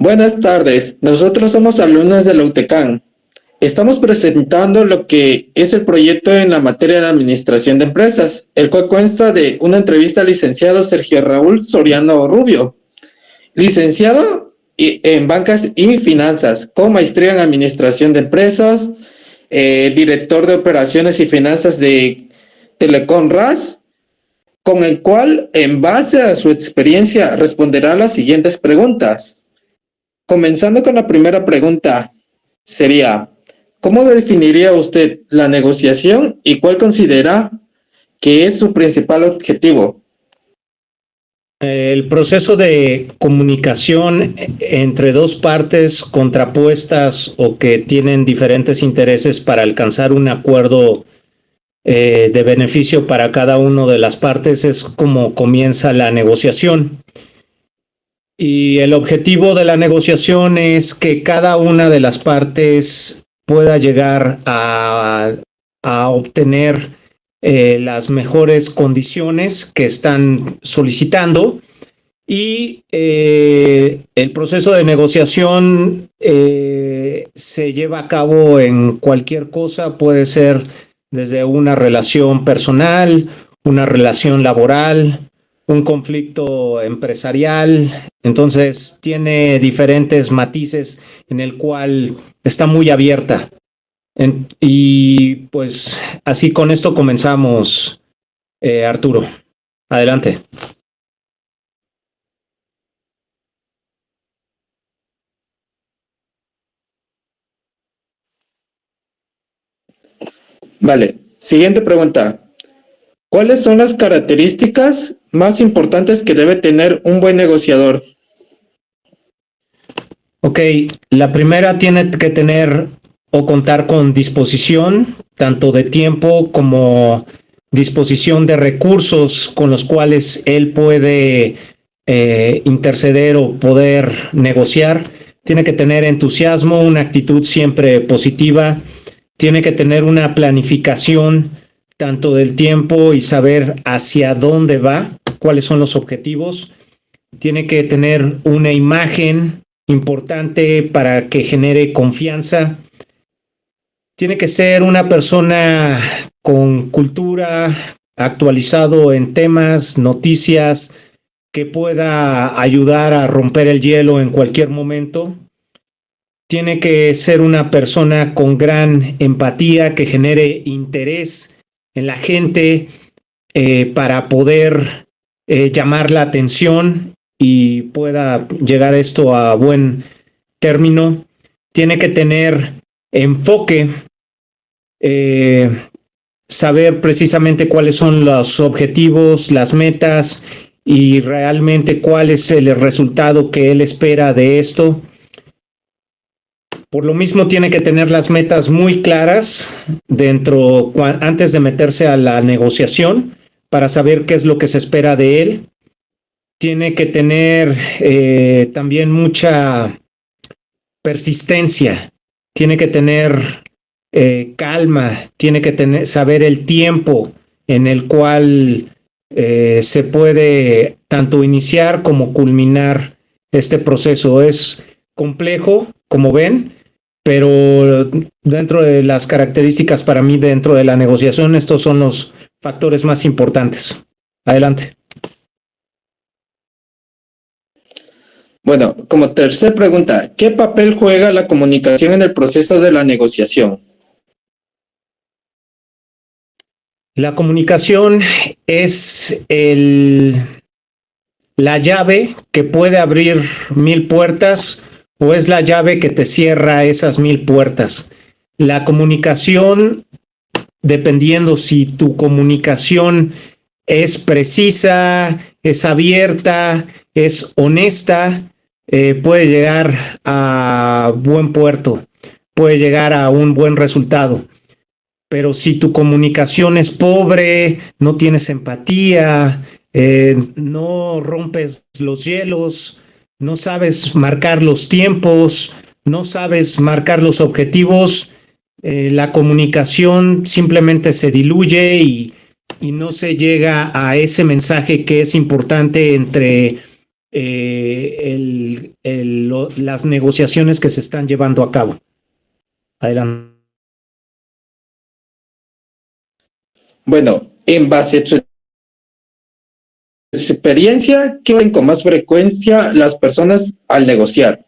Buenas tardes, nosotros somos alumnos de la UTECAN. Estamos presentando lo que es el proyecto en la materia de administración de empresas, el cual consta de una entrevista al licenciado Sergio Raúl Soriano Rubio, licenciado en bancas y finanzas, con maestría en administración de empresas, director de operaciones y finanzas de Telecom RAS, con el cual, en base a su experiencia, responderá a las siguientes preguntas. Comenzando con la primera pregunta, sería, ¿cómo definiría usted la negociación y cuál considera que es su principal objetivo? El proceso de comunicación entre dos partes contrapuestas o que tienen diferentes intereses para alcanzar un acuerdo de beneficio para cada una de las partes es como comienza la negociación. Y el objetivo de la negociación es que cada una de las partes pueda llegar a obtener las mejores condiciones que están solicitando y el proceso de negociación se lleva a cabo en cualquier cosa, puede ser desde una relación personal, una relación laboral, un conflicto empresarial. Entonces tiene diferentes matices en el cual está muy abierta. Y pues así con esto comenzamos, Arturo. Adelante. Vale, siguiente pregunta. ¿Cuáles son las características más importantes que debe tener un buen negociador? Ok, la primera tiene que tener o contar con disposición, tanto de tiempo como disposición de recursos con los cuales él puede interceder o poder negociar. Tiene que tener entusiasmo, una actitud siempre positiva. Tiene que tener una planificación tanto del tiempo y saber hacia dónde va, cuáles son los objetivos. Tiene que tener una imagen importante para que genere confianza. Tiene que ser una persona con cultura, actualizado en temas, noticias, que pueda ayudar a romper el hielo en cualquier momento. Tiene que ser una persona con gran empatía, que genere interés en la gente para poder llamar la atención y pueda llegar esto a buen término. Tiene que tener enfoque, saber precisamente cuáles son los objetivos, las metas y realmente cuál es el resultado que él espera de esto. Por lo mismo tiene que tener las metas muy claras antes de meterse a la negociación para saber qué es lo que se espera de él. Tiene que tener también mucha persistencia, tiene que tener calma, tiene que saber el tiempo en el cual se puede tanto iniciar como culminar este proceso. Es complejo, como ven, pero dentro de las características para mí dentro de la negociación, estos son los factores más importantes. Adelante. Bueno, como tercera pregunta, ¿qué papel juega la comunicación en el proceso de la negociación? La comunicación es la llave que puede abrir 1000 puertas o es la llave que te cierra esas 1000 puertas. La comunicación, dependiendo si tu comunicación es precisa, es abierta, es honesta, puede llegar a buen puerto, puede llegar a un buen resultado. Pero si tu comunicación es pobre, no tienes empatía, no rompes los hielos, no sabes marcar los tiempos, no sabes marcar los objetivos, la comunicación simplemente se diluye y no se llega a ese mensaje que es importante entre las negociaciones que se están llevando a cabo. Adelante. Bueno, en base a tu experiencia, ¿qué ven con más frecuencia las personas al negociar?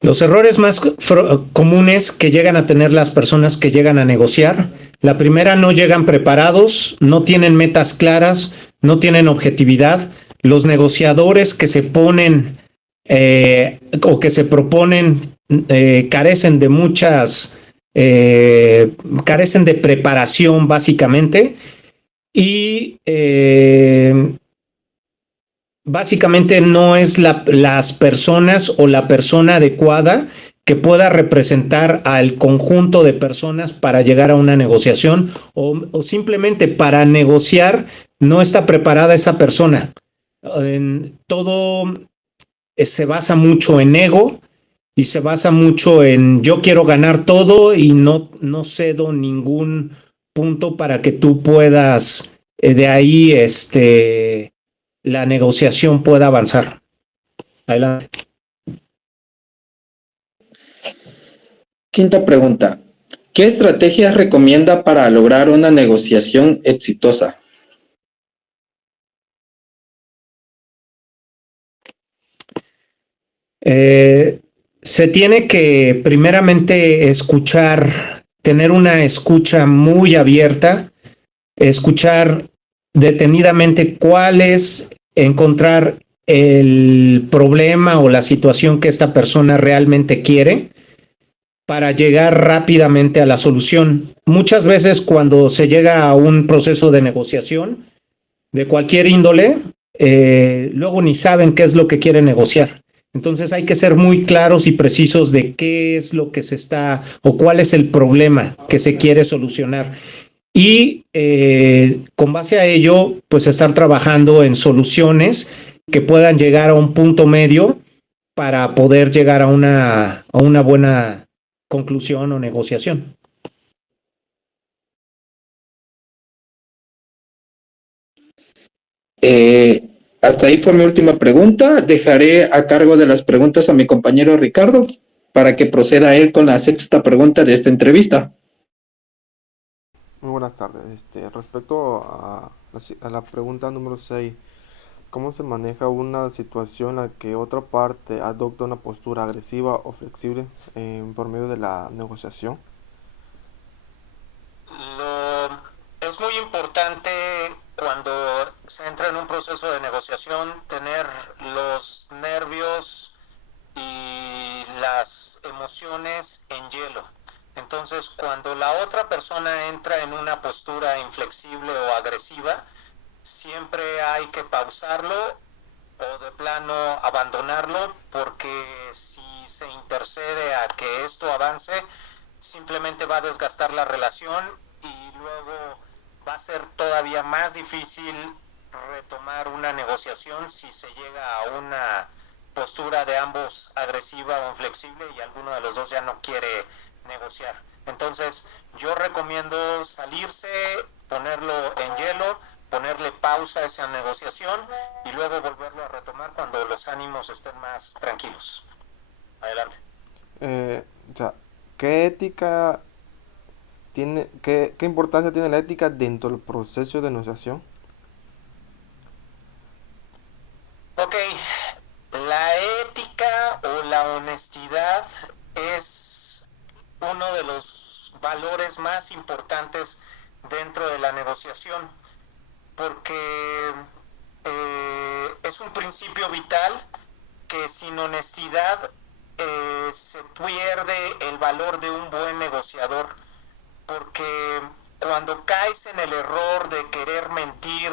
Los errores más comunes que llegan a tener las personas que llegan a negociar, la primera, no llegan preparados, no tienen metas claras, no tienen objetividad. Los negociadores que se ponen o que se proponen carecen de carecen de preparación básicamente y básicamente no es las personas o la persona adecuada que pueda representar al conjunto de personas para llegar a una negociación o simplemente para negociar no está preparada esa persona. Todo se basa mucho en ego y se basa mucho en yo quiero ganar todo y no cedo ningún punto para que tú puedas de ahí la negociación pueda avanzar. Adelante. Quinta pregunta. ¿Qué estrategias recomienda para lograr una negociación exitosa? Se tiene que primeramente escuchar, tener una escucha muy abierta, escuchar detenidamente cuál es, encontrar el problema o la situación que esta persona realmente quiere para llegar rápidamente a la solución. Muchas veces cuando se llega a un proceso de negociación de cualquier índole, luego ni saben qué es lo que quieren negociar. Entonces hay que ser muy claros y precisos de qué es lo que se está o cuál es el problema que se quiere solucionar. Y con base a ello, pues estar trabajando en soluciones que puedan llegar a un punto medio para poder llegar a una buena conclusión o negociación. Hasta ahí fue mi última pregunta. Dejaré a cargo de las preguntas a mi compañero Ricardo para que proceda él con la sexta pregunta de esta entrevista. Muy buenas tardes. Respecto a la pregunta número 6, ¿cómo se maneja una situación en la que otra parte adopta una postura agresiva o flexible por medio de la negociación? Es muy importante cuando se entra en un proceso de negociación tener los nervios y las emociones en hielo. Entonces, cuando la otra persona entra en una postura inflexible o agresiva, siempre hay que pausarlo o de plano abandonarlo, porque si se intercede a que esto avance, simplemente va a desgastar la relación y luego va a ser todavía más difícil retomar una negociación si se llega a una postura de ambos agresiva o inflexible y alguno de los dos ya no quiere negociar. Entonces yo recomiendo salirse, ponerlo en hielo, ponerle pausa a esa negociación y luego volverlo a retomar cuando los ánimos estén más tranquilos. Adelante. O sea, ¿qué ética tiene, qué importancia tiene la ética dentro del proceso de negociación? Ok, la ética o la honestidad es uno de los valores más importantes dentro de la negociación, porque es un principio vital que sin honestidad se pierde el valor de un buen negociador, porque cuando caes en el error de querer mentir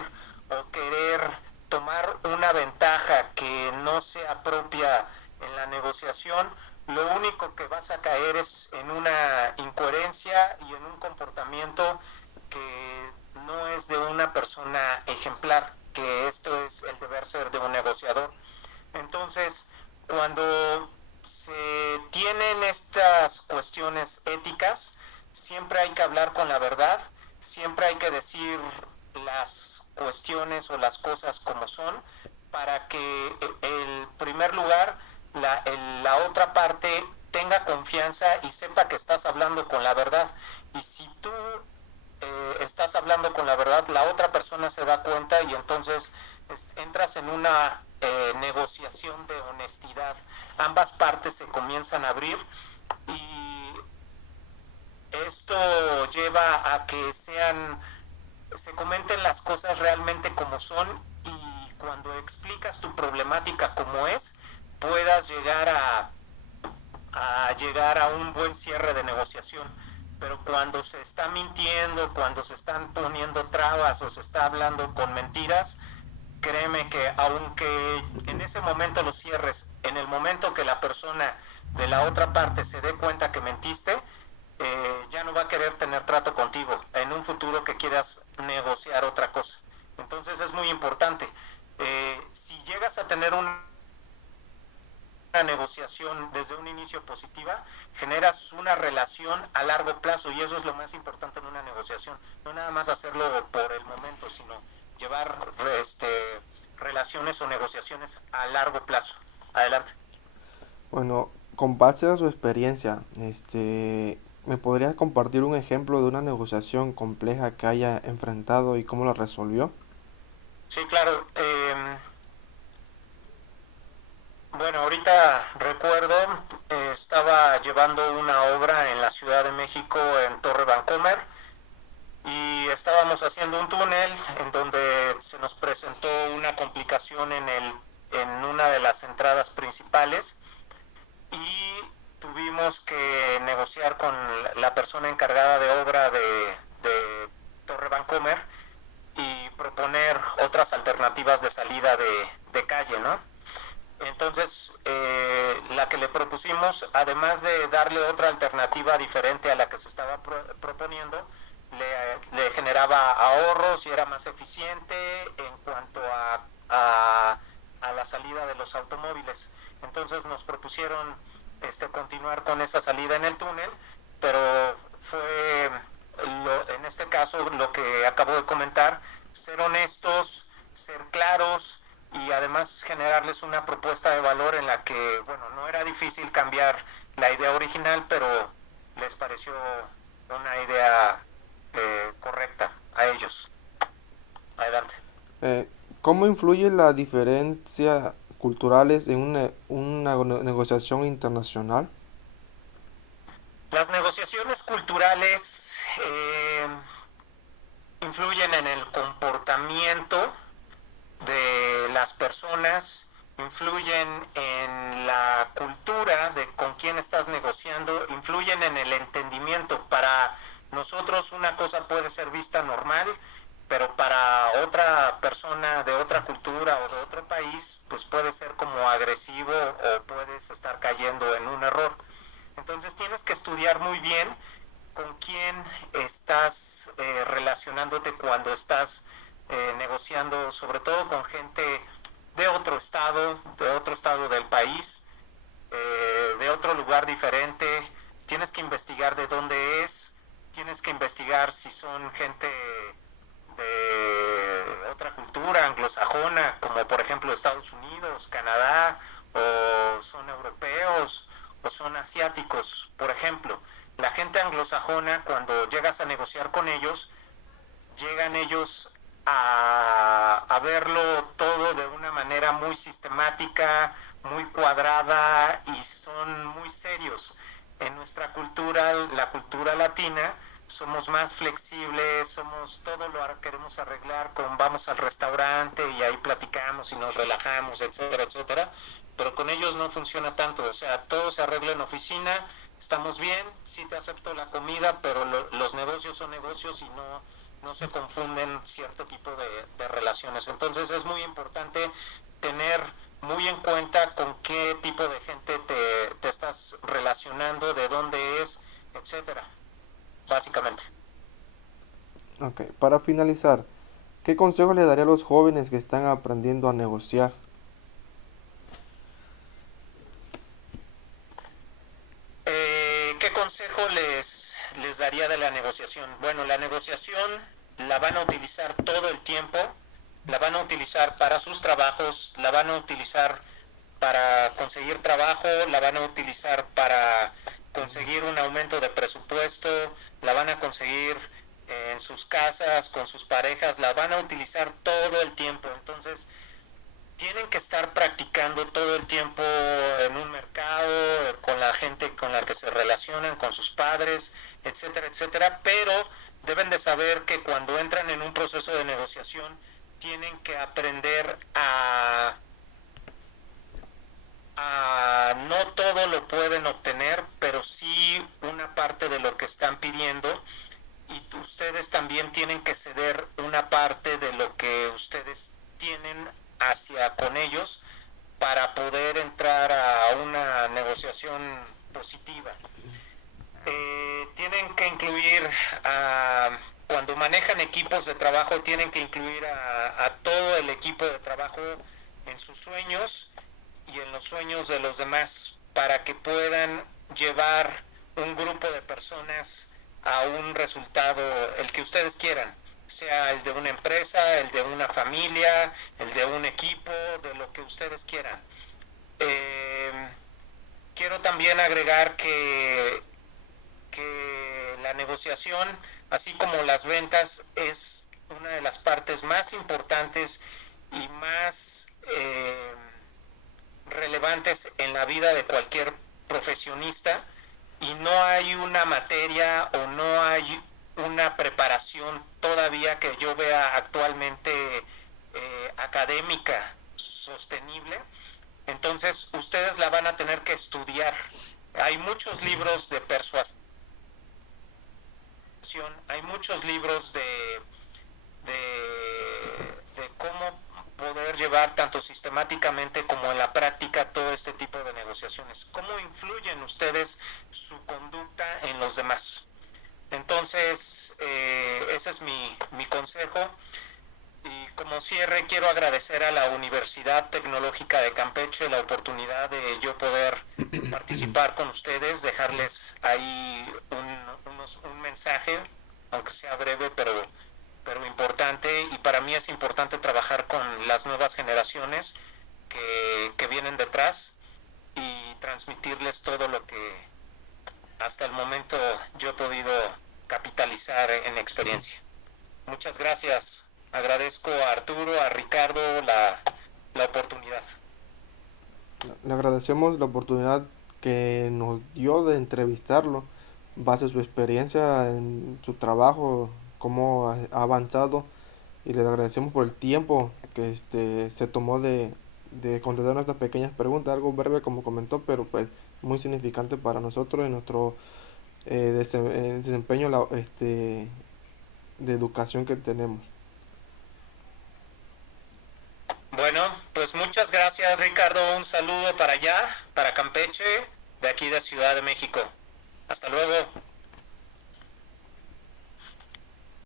o querer tomar una ventaja que no sea propia en la negociación, lo único que vas a caer es en una incoherencia y en un comportamiento que no es de una persona ejemplar, que esto es el deber ser de un negociador. Entonces, cuando se tienen estas cuestiones éticas, siempre hay que hablar con la verdad, siempre hay que decir las cuestiones o las cosas como son, para que en primer lugar la otra parte tenga confianza y sepa que estás hablando con la verdad. Y si tú estás hablando con la verdad, la otra persona se da cuenta y entonces entras en una negociación de honestidad. Ambas partes se comienzan a abrir y esto lleva a que se comenten las cosas realmente como son, y cuando explicas tu problemática como es, puedas llegar a un buen cierre de negociación. Pero cuando se está mintiendo, cuando se están poniendo trabas o se está hablando con mentiras, créeme que aunque en ese momento lo cierres, en el momento que la persona de la otra parte se dé cuenta que mentiste, ya no va a querer tener trato contigo en un futuro que quieras negociar otra cosa. Entonces es muy importante. Si llegas a tener una negociación desde un inicio positiva, generas una relación a largo plazo, y eso es lo más importante en una negociación. No nada más hacerlo por el momento, sino llevar relaciones o negociaciones a largo plazo. Adelante. Bueno, con base a su experiencia, ¿me podría compartir un ejemplo de una negociación compleja que haya enfrentado y cómo la resolvió? Sí, claro. Bueno, ahorita recuerdo, estaba llevando una obra en la Ciudad de México, en Torre Vancomer, y estábamos haciendo un túnel en donde se nos presentó una complicación en una de las entradas principales, y tuvimos que negociar con la persona encargada de obra de Torre Vancomer y proponer otras alternativas de salida de calle, ¿no? Entonces, la que le propusimos, además de darle otra alternativa diferente a la que se estaba proponiendo, le generaba ahorros y era más eficiente en cuanto a la salida de los automóviles. Entonces nos propusieron continuar con esa salida en el túnel, pero fue en este caso lo que acabo de comentar: ser honestos, ser claros y además generarles una propuesta de valor en la que, bueno, no era difícil cambiar la idea original, pero les pareció una idea correcta a ellos. Adelante. Eh, ¿Cómo influye la diferencia culturales en una negociación internacional? Las negociaciones culturales influyen en el comportamiento de las personas, influyen en la cultura de con quién estás negociando, influyen en el entendimiento. Para nosotros una cosa puede ser vista normal, pero para otra persona de otra cultura o de otro país, pues puede ser como agresivo o puedes estar cayendo en un error. Entonces tienes que estudiar muy bien con quién estás relacionándote cuando estás negociando, sobre todo con gente de otro estado del país, de otro lugar diferente. Tienes que investigar de dónde es, tienes que investigar si son gente de otra cultura anglosajona, como por ejemplo Estados Unidos, Canadá, o son europeos, o son asiáticos. Por ejemplo, la gente anglosajona, cuando llegas a negociar con ellos, llegan ellos a verlo todo de una manera muy sistemática, muy cuadrada, y son muy serios. En nuestra cultura, la cultura latina, somos más flexibles, todo lo queremos arreglar con vamos al restaurante y ahí platicamos y nos relajamos, etcétera, etcétera. Pero con ellos no funciona tanto, o sea, todo se arregla en oficina, estamos bien, sí te acepto la comida, pero los negocios son negocios y no se confunden cierto tipo de relaciones. Entonces es muy importante tener muy en cuenta con qué tipo de gente te estás relacionando, de dónde es, etcétera, básicamente. Ok, para finalizar, ¿qué consejo le daría a los jóvenes que están aprendiendo a negociar? ¿Qué consejo les daría de la negociación? Bueno, la negociación la van a utilizar todo el tiempo, la van a utilizar para sus trabajos, la van a utilizar para conseguir trabajo, la van a utilizar para conseguir un aumento de presupuesto, la van a conseguir en sus casas, con sus parejas, la van a utilizar todo el tiempo. Entonces, tienen que estar practicando todo el tiempo en un mercado, con la gente con la que se relacionan, con sus padres, etcétera, etcétera, pero deben de saber que cuando entran en un proceso de negociación, tienen que aprender a no todo lo pueden obtener, pero sí una parte de lo que están pidiendo, y ustedes también tienen que ceder una parte de lo que ustedes tienen hacia con ellos para poder entrar a una negociación positiva. Tienen que incluir cuando manejan equipos de trabajo, tienen que incluir a todo el equipo de trabajo en sus sueños y en los sueños de los demás, para que puedan llevar un grupo de personas a un resultado, el que ustedes quieran, sea el de una empresa, el de una familia, el de un equipo, de lo que ustedes quieran. Quiero también agregar que la negociación, así como las ventas, es una de las partes más importantes y más relevantes en la vida de cualquier profesionista, y no hay una materia o no hay una preparación todavía que yo vea actualmente académica sostenible. Entonces ustedes la van a tener que estudiar. Hay muchos libros de persuasión, hay muchos libros de cómo poder llevar tanto sistemáticamente como en la práctica todo este tipo de negociaciones. ¿Cómo influyen ustedes su conducta en los demás? Entonces, ese es mi consejo. Y como cierre, quiero agradecer a la Universidad Tecnológica de Campeche la oportunidad de yo poder participar con ustedes, dejarles ahí un mensaje, aunque sea breve, pero importante. Y para mí es importante trabajar con las nuevas generaciones que vienen detrás y transmitirles todo lo que hasta el momento yo he podido capitalizar en experiencia. Muchas gracias. Agradezco a Arturo, a Ricardo la oportunidad. Le agradecemos la oportunidad que nos dio de entrevistarlo, base a su experiencia en su trabajo, cómo ha avanzado, y le agradecemos por el tiempo que se tomó de contestar nuestras pequeñas preguntas, algo breve como comentó, pero pues muy significante para nosotros en nuestro desempeño de educación que tenemos. Bueno, pues muchas gracias, Ricardo. Un saludo para allá, para Campeche, de aquí de Ciudad de México. Hasta luego.